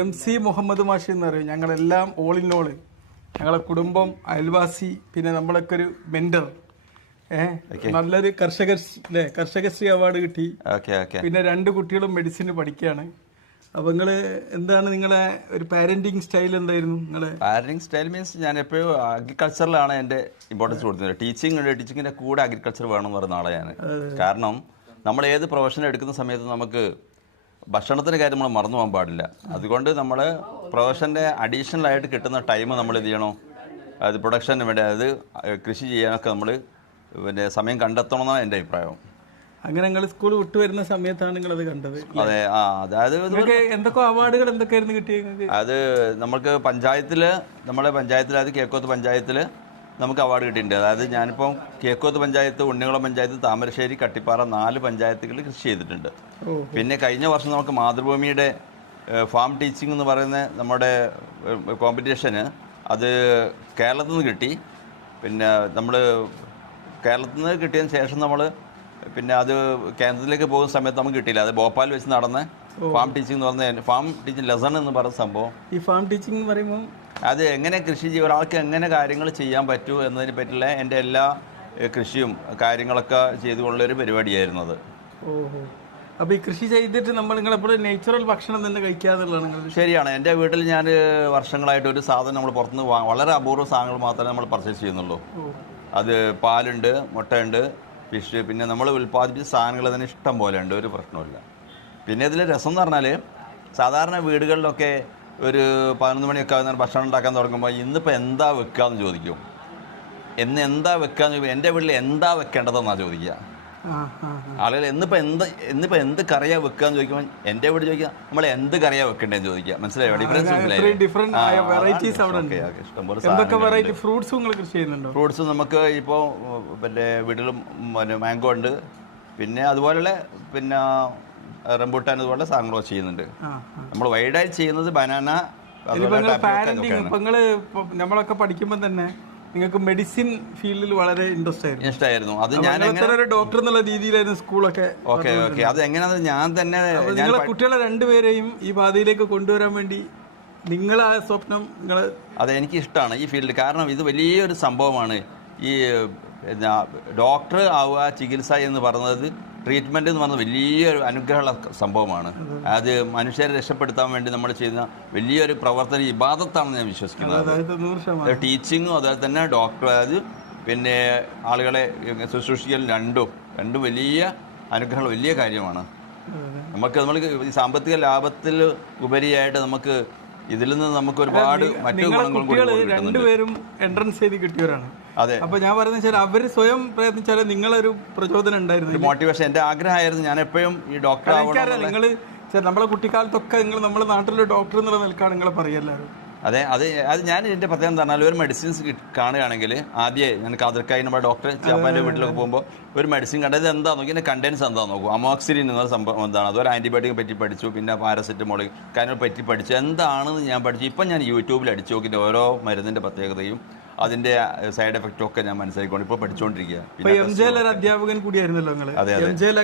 M C Muhammad മാഷി എന്ന് പറയും ഞങ്ങളെല്ലാം ഓൾ ഇൻ ഓൾ ഞങ്ങളെ കുടുംബം അയൽവാസി പിന്നെ നമ്മളൊക്കെ ഒരു മെന്റർ ഏഹ് നല്ലൊരു കർഷക അല്ലേ കർഷകശ്രീ അവാർഡ് കിട്ടി. പിന്നെ രണ്ട് കുട്ടികളും മെഡിസിൻ പഠിക്കുകയാണ്. അപ്പൊ നിങ്ങൾ എന്താണ് നിങ്ങളെ ഒരു പാരന്റിങ് സ്റ്റൈൽ എന്തായിരുന്നു നിങ്ങളെ? പാരന്റിങ് സ്റ്റൈൽ മീൻസ് ഞാൻ എപ്പോഴും അഗ്രികൾച്ചറിലാണ് എന്റെ ഇമ്പോർട്ടൻസ് കൊടുക്കുന്നത്. ടീച്ചിങ് ഉണ്ട് ടീച്ചിങ്ങിന്റെ കൂടെ അഗ്രികൾച്ചർ വേണം എന്ന് പറയുന്ന ആളെ ഞാൻ. കാരണം നമ്മൾ ഏത് പ്രൊഫഷൻ എടുക്കുന്ന സമയത്ത് നമുക്ക് ഭക്ഷണത്തിന്റെ കാര്യം നമ്മൾ മറന്നു പോകാൻ പാടില്ല. അതുകൊണ്ട് നമ്മൾ പ്രൊഫഷന്റെ അഡീഷണൽ ആയിട്ട് കിട്ടുന്ന ടൈം നമ്മൾ എന്ത് ചെയ്യണം? അത് പ്രൊഡക്ഷന് വേണ്ടി അതായത് കൃഷി ചെയ്യാനൊക്കെ നമ്മൾ പിന്നെ സമയം കണ്ടെത്തണമെന്നാണ് എന്റെ അഭിപ്രായം. അങ്ങനെ നിങ്ങൾ സ്കൂൾ വിട്ടു വരുന്ന സമയത്താണ് നിങ്ങൾ അത് കണ്ടത് അതെ ആ അതായത് എന്തൊക്കെ അവാർഡുകൾ എന്തൊക്കെയായിരുന്നു കിട്ടിയത് അത് നമ്മൾക്ക് പഞ്ചായത്തിൽ നമ്മുടെ പഞ്ചായത്തിൽ അതായത് കേക്കോത്ത് പഞ്ചായത്തിൽ നമുക്ക് അവാർഡ് കിട്ടിയിട്ടുണ്ട്. അതായത് ഞാനിപ്പം കേക്കോത്ത് പഞ്ചായത്ത് ഉണ്ണികുളം പഞ്ചായത്ത് താമരശ്ശേരി കട്ടിപ്പാറ നാല് പഞ്ചായത്തുകളിൽ കൃഷി ചെയ്തിട്ടുണ്ട്. പിന്നെ കഴിഞ്ഞ വർഷം നമുക്ക് മാതൃഭൂമിയുടെ ഫാം ടീച്ചിങ് എന്ന് പറയുന്ന നമ്മുടെ കോമ്പറ്റീഷന് അത് കേരളത്തിൽ നിന്ന് കിട്ടി. പിന്നെ നമ്മൾ കേരളത്തിൽ നിന്ന് കിട്ടിയതിന് ശേഷം നമ്മൾ പിന്നെ അത് കേന്ദ്രത്തിലേക്ക് പോകുന്ന സമയത്ത് നമുക്ക് കിട്ടിയില്ല. അത് ഭോപ്പാൽ വെച്ച് നടന്ന ഫാം ടീച്ചിങ് എന്ന് പറഞ്ഞ ഫാം ടീച്ചിങ് ലെസൺ എന്ന് പറയുന്ന സംഭവം. ഈ ഫാം ടീച്ചിങ് എന്ന് പറയുമ്പോൾ അത് എങ്ങനെ കൃഷി ചെയ്യും ഒരാൾക്ക് എങ്ങനെ കാര്യങ്ങൾ ചെയ്യാൻ പറ്റൂ എന്നതിനെ പറ്റിയുള്ള എന്റെ എല്ലാ കൃഷിയും കാര്യങ്ങളൊക്കെ ചെയ്തുകൊണ്ടുള്ള ഒരു പരിപാടിയായിരുന്നു അത്. ഓഹോ. അപ്പൊ ഈ കൃഷി ചെയ്തിട്ട് നമ്മൾ നിങ്ങളെപ്പോഴും നേച്ചുറൽ ഭക്ഷണം തന്നെ കഴിക്കാന്നുള്ളതാണ് നിങ്ങൾ ശരിയാണ്. എന്റെ വീട്ടിൽ ഞാൻ വർഷങ്ങളായിട്ട് ഒരു സാധനം നമ്മൾ പുറത്തുനിന്ന് വാ വളരെ അപൂർവ സാധനങ്ങൾ മാത്രമേ നമ്മൾ പർച്ചേസ് ചെയ്യുന്നുള്ളൂ. അത് പാലുണ്ട് മുട്ടയുണ്ട് ഫിഷ് പിന്നെ നമ്മൾ ഉൽപ്പാദിപ്പിച്ച സാധനങ്ങൾ തന്നെ ഇഷ്ടം പോലെ ഉണ്ട് ഒരു പ്രശ്നമില്ല പിന്നെ ഇതിൽ രസം എന്ന് പറഞ്ഞാൽ സാധാരണ വീടുകളിലൊക്കെ ഒരു പതിനൊന്ന് മണിയൊക്കെ ആകുന്ന ഭക്ഷണം ഉണ്ടാക്കാൻ തുടങ്ങുമ്പോൾ ഇന്നിപ്പോൾ എന്താ വെക്കാന്ന് ചോദിക്കും. എന്ന് എന്താ വെക്കാന്ന് ചോദിക്കും. എന്റെ വീട്ടിൽ എന്താ വെക്കേണ്ടതെന്നാണ് ചോദിക്കുക. ആളുകൾ എന്നിപ്പോൾ എന്ത് എന്നിപ്പോൾ എന്ത് കറിയാ വെക്കാന്ന് ചോദിക്കുമ്പോൾ എന്റെ വീട് ചോദിക്കുക നമ്മൾ എന്ത് കറിയാ വെക്കേണ്ടതെന്ന് ചോദിക്കുക. മനസ്സിലായോ? ഡിഫറൻസ് ഫ്രൂട്ട്സ് കൃഷി ചെയ്യുന്നുണ്ടോ? ഫ്രൂട്ട്സ് നമുക്ക് ഇപ്പോൾ പിന്നെ വീട്ടിലും പിന്നെ മാംഗോ ഉണ്ട്. പിന്നെ അതുപോലുള്ള പിന്നെ റംബൂട്ടാൻ ഇതുപോലെ സാധനങ്ങളോ ചെയ്യുന്നുണ്ട്. നമ്മൾ വൈഡായി ചെയ്യുന്നത് ബനാന നിങ്ങൾ നമ്മളൊക്കെ പഠിക്കുമ്പോൾ തന്നെ നിങ്ങൾക്ക് മെഡിസിൻ ഫീൽഡിൽ വളരെ ഇൻട്രസ്റ്റ് ആയിരുന്നു. ഇഷ്ടമായിരുന്നു. അത് ഞാൻ ഒരു ഡോക്ടർ എന്നുള്ള രീതിയിലായിരുന്നു സ്കൂളൊക്കെ ഓക്കെ ഓക്കെ. അത് എങ്ങനെയാണെന്ന് ഞാൻ തന്നെ നിങ്ങളെ കുട്ടികളെ രണ്ടുപേരെയും ഈ പാതയിലേക്ക് കൊണ്ടുവരാൻ വേണ്ടി നിങ്ങൾ ആ സ്വപ്നം നിങ്ങൾ അത് എനിക്ക് ഇഷ്ടമാണ് ഈ ഫീൽഡ് കാരണം ഇത് വലിയൊരു സംഭവമാണ്. ഈ ഡോക്ടർ ആവുക ചികിത്സ എന്ന് പറയുന്നത് ട്രീറ്റ്മെന്റ് എന്ന് പറയുന്നത് വലിയൊരു അനുഗ്രഹമുള്ള സംഭവമാണ്. അത് മനുഷ്യരെ രക്ഷപ്പെടുത്താൻ വേണ്ടി നമ്മൾ ചെയ്യുന്ന വലിയൊരു പ്രവർത്തന ഇബാദത്താണെന്ന് ഞാൻ വിശ്വസിക്കുന്നത്. ടീച്ചിങ്ങും അതുപോലെ തന്നെ ഡോക്ടർ അതായത് പിന്നെ ആളുകളെ ശുശ്രൂഷിക്കൽ രണ്ടും രണ്ടും വലിയ അനുഗ്രഹം വലിയ കാര്യമാണ്. നമുക്ക് നമ്മൾ സാമ്പത്തിക ലാഭത്തിൽ ഉപരിയായിട്ട് നമുക്ക് ഇതിൽ നിന്ന് നമുക്ക് ഒരുപാട് മറ്റു കുട്ടികൾ രണ്ടുപേരും എൻട്രൻസ് ചെയ്ത് കിട്ടിയവരാണ്. അതെ. അപ്പൊ ഞാൻ പറയുന്നത് വെച്ചാൽ അവർ സ്വയം പ്രയത്നിച്ചാൽ നിങ്ങളൊരു പ്രചോദനം ഉണ്ടായിരുന്നു മോട്ടിവേഷൻ എന്റെ ആഗ്രഹമായിരുന്നു ഞാൻ എപ്പോഴും ഈ ഡോക്ടർ നിങ്ങൾ നമ്മളെ കുട്ടിക്കാലത്തൊക്കെ നിങ്ങൾ നമ്മുടെ നാട്ടിലെ ഡോക്ടർ എന്നുള്ള നിലക്കാണ് നിങ്ങളെ പറയല്ലാരും അതെ അത് അത് ഞാൻ ഇതിന്റെ പ്രത്യേകം പറഞ്ഞാൽ ഒരു മെഡിസിൻസ് കാണുകയാണെങ്കിൽ ആദ്യം ഞാൻ കാതർക്കായി നമ്മുടെ ഡോക്ടർ ചാപ്പാന്റെ വീട്ടിലൊക്കെ പോകുമ്പോൾ ഒരു മെഡിസിൻ കണ്ടത് എന്താ നോക്കി എന്റെ കണ്ടൻസ് എന്താ നോക്കും. അമോക്സിലിൻ എന്ന സംഭവം എന്താണ്? അതുപോലെ ആന്റിബയോട്ടിക് പറ്റി പഠിച്ചു പിന്നെ പാരസെറ്റമോൾ കാര്യങ്ങൾ പറ്റി പഠിച്ചു. എന്താണെന്ന് ഞാൻ പഠിച്ചു. ഇപ്പം ഞാൻ യൂട്യൂബിൽ അടിച്ചു നോക്കിയിട്ട് ഓരോ മരുന്നിന്റെ പ്രത്യേകതയും അതിന്റെ സൈഡ് എഫക്റ്റും ഒക്കെ ഞാൻ മനസ്സിലാക്കിക്കൊണ്ട് ഇപ്പോൾ പഠിച്ചുകൊണ്ടിരിക്കുക ഇപ്പൊ ജെയിലെ അധ്യാപകൻ കൂടിയായിരുന്നല്ലോ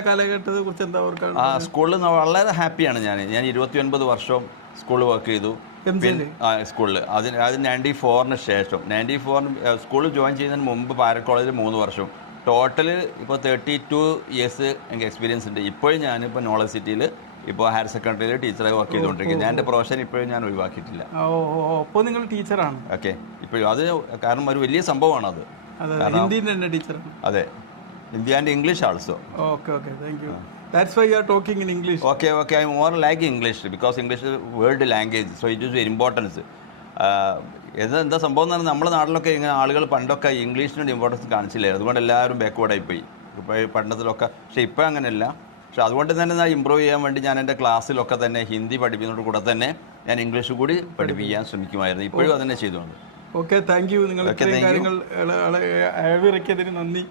കാലഘട്ടത്തെ കുറിച്ച് എന്താ ആ സ്കൂളിൽ വളരെ ഹാപ്പിയാണ് ഞാൻ ഞാൻ ഇരുപത്തി ഒൻപത് വർഷം സ്കൂളിൽ വർക്ക് ചെയ്തു. സ്കൂളിൽ അതിന് അത് നയന്റി ഫോറിന് ശേഷം. നയന്റി ഫോറിന് സ്കൂളിൽ ജോയിൻ ചെയ്യുന്നതിന് മുമ്പ് പാരക് കോളേജിൽ മൂന്ന് വർഷം. ടോട്ടൽ ഇപ്പോൾ തേർട്ടി ടു ഇയേഴ്സ് എനിക്ക് എക്സ്പീരിയൻസ് ഉണ്ട്. ഇപ്പോഴും ഞാനിപ്പോൾ നോളജ് സിറ്റിയിൽ ഇപ്പോൾ ഹയർ സെക്കൻഡറിയിൽ ടീച്ചറായി വർക്ക് ചെയ്തുകൊണ്ടിരിക്കുന്നത് ഞാൻ എന്റെ പ്രൊഫഷൻ ഇപ്പോഴും ഞാൻ ഒഴിവാക്കിയിട്ടില്ല. ഓ ഓ ഓ, അപ്പൊ നിങ്ങൾ ടീച്ചറാണ്. ഓക്കെ. ഇപ്പോഴും അത് കാരണം ഒരു വലിയ സംഭവമാണ് അത്. ഹിന്ദിന്റെ തന്നെ ടീച്ചർ അതെ. Hindi and English also. Okay okay. Thank you that's why you are talking in English. Okay, okay. I more like English because English is world language, so it is very important. Uh, ഇത് എന്താ സംഭവം എന്ന് പറഞ്ഞാൽ നമ്മുടെ നാട്ടിലൊക്കെ ഇങ്ങനെ ആളുകൾ പണ്ടൊക്കെ ഇംഗ്ലീഷിനോട് ഇമ്പോർട്ടൻസ് കാണിച്ചില്ലേ അതുകൊണ്ട് എല്ലാവരും ബാക്ക്വേർഡായി പോയി ഇപ്പോൾ ഈ പഠനത്തിലൊക്കെ പക്ഷേ ഇപ്പോൾ അങ്ങനെയല്ല പക്ഷെ അതുകൊണ്ട് തന്നെ ഞാൻ ഇമ്പ്രൂവ് ചെയ്യാൻ വേണ്ടി ഞാൻ എന്റെ ക്ലാസ്സിലൊക്കെ തന്നെ ഹിന്ദി പഠിപ്പിക്കുന്നതോട് കൂടെ തന്നെ ഞാൻ ഇംഗ്ലീഷ് കൂടി പഠിപ്പിക്കാൻ ശ്രമിക്കുമായിരുന്നു ഇപ്പോഴും അതന്നെ ചെയ്തുകൊണ്ട് ഓക്കെ താങ്ക് യു നിങ്ങൾ. കാര്യങ്ങൾ അളവിറക്കിയതിന് നന്ദി